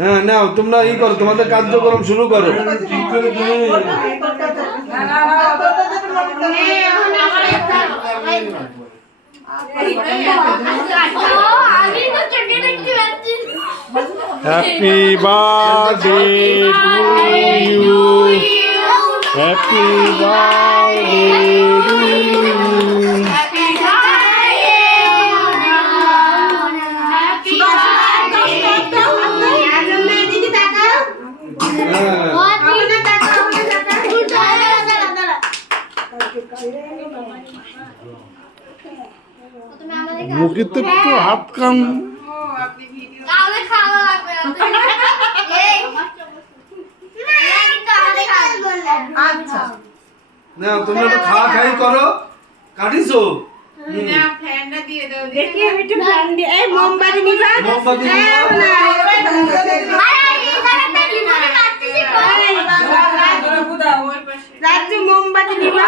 হ্যাঁ নাও তোমরা ই করো, তোমাদের কার্যক্রম শুরু করো। Happy birthday to you, happy birthday to you. মুখে তো একটু হাত কাম না, তুমি একটু খাওয়া খাই করো। কাটিছো দেখি আমি একটু ফ্যান দিয়ে এই মোমবাতি নিবা, মোমবাতি রাত্রে মোমবাতি নিবা।